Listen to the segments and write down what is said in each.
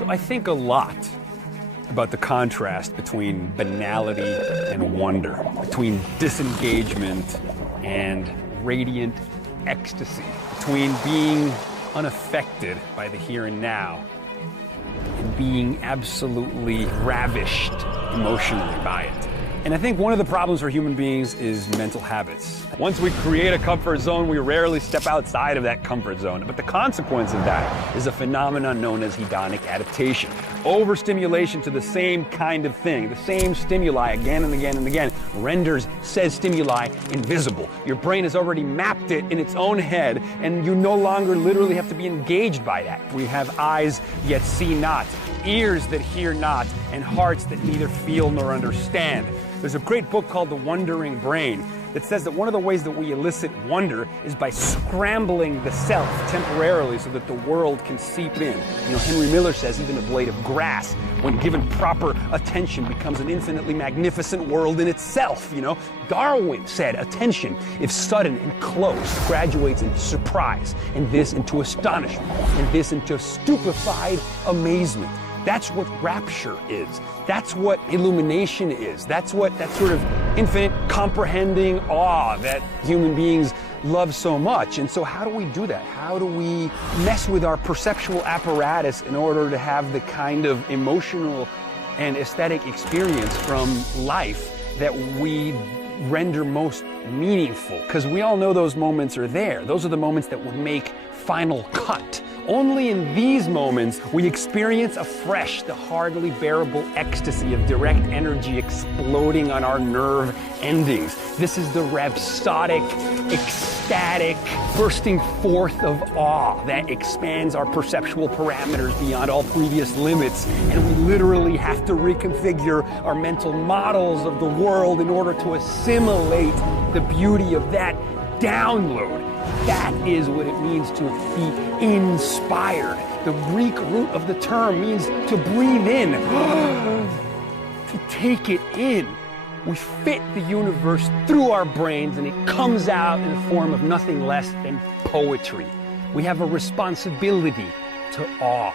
So I think a lot about the contrast between banality and wonder, between disengagement and radiant ecstasy, between being unaffected by the here and now and being absolutely ravished emotionally by it. And I think one of the problems for human beings is mental habits. Once we create a comfort zone, we rarely step outside of that comfort zone. But the consequence of that is a phenomenon known as hedonic adaptation. Overstimulation to the same kind of thing, the same stimuli again and again and again, renders said stimuli invisible. Your brain has already mapped it in its own head, and you no longer literally have to be engaged by that. We have eyes yet see not, ears that hear not, and hearts that neither feel nor understand. There's a great book called The Wondering Brain that says that one of the ways that we elicit wonder is by scrambling the self temporarily so that the world can seep in. You know, Henry Miller says even a blade of grass, when given proper attention, becomes an infinitely magnificent world in itself, you know. Darwin said attention, if sudden and close, graduates into surprise, and this into astonishment, and this into stupefied amazement. That's what rapture is. That's what illumination is. That's what that sort of infinite comprehending awe that human beings love so much. And so how do we do that? How do we mess with our perceptual apparatus in order to have the kind of emotional and aesthetic experience from life that we render most meaningful? Because we all know those moments are there. Those are the moments that would make final cut. Only in these moments we experience afresh the hardly bearable ecstasy of direct energy exploding on our nerve endings. This is the rhapsodic, ecstatic bursting forth of awe that expands our perceptual parameters beyond all previous limits, and we literally have to reconfigure our mental models of the world in order to assimilate the beauty of that download. That is what it means to be inspired. The Greek root of the term means to breathe in, to take it in. We fit the universe through our brains and it comes out in the form of nothing less than poetry. We have a responsibility to awe.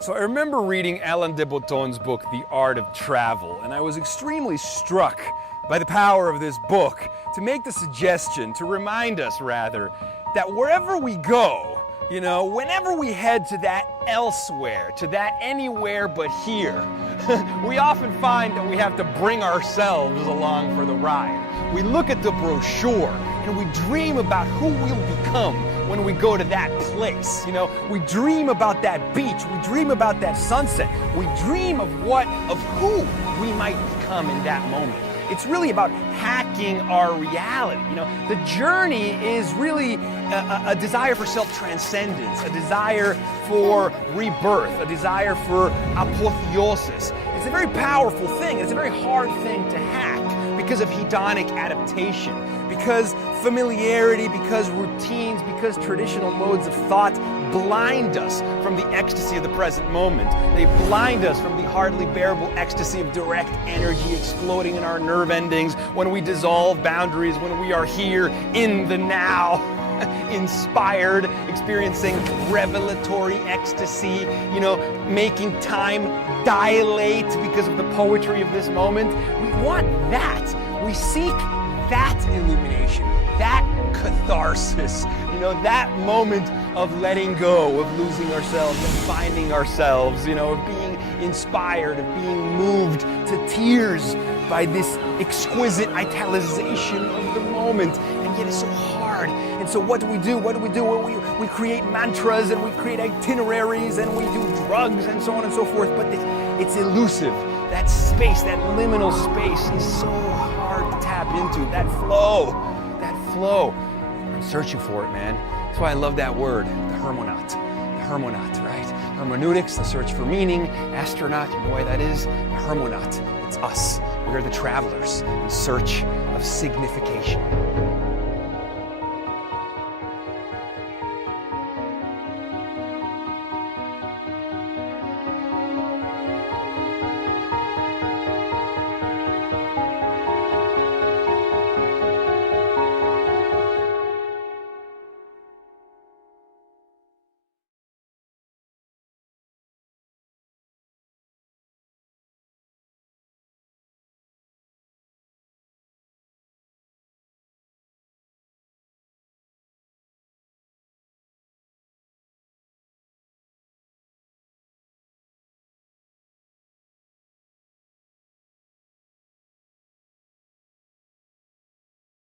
So I remember reading Alain de Botton's book, The Art of Travel, and I was extremely struck by the power of this book to make the suggestion, to remind us rather, that wherever we go, you know, whenever we head to that elsewhere, to that anywhere but here, we often find that we have to bring ourselves along for the ride. We look at the brochure and we dream about who we'll become when we go to that place. You know, we dream about that beach, we dream about that sunset, we dream of who we might become in that moment. It's really about hacking our reality. You know, the journey is really a desire for self-transcendence, a desire for rebirth, a desire for apotheosis. It's a very powerful thing. It's a very hard thing to hack because of hedonic adaptation, because familiarity, because routines, because traditional modes of thought blind us from the ecstasy of the present moment. They blind us from the hardly bearable ecstasy of direct energy exploding in our nerve endings when we dissolve boundaries, when we are here in the now, inspired, experiencing revelatory ecstasy, you know, making time dilate because of the poetry of this moment. We want that. We seek that illumination, that catharsis, you know, that moment of letting go, of losing ourselves, of finding ourselves, you know, of being inspired, of being moved to tears by this exquisite italicization of the moment. And yet it's so hard. And so what do? Well, we create mantras and we create itineraries and we do drugs and so on and so forth, but it's elusive. That space, that liminal space is so hard to tap into. That flow. I'm searching for it, man. That's why I love that word, the hermonaut, right? Hermeneutics, the search for meaning. Astronaut, you know why that is? The hermonaut, it's us. We're the travelers in search of signification.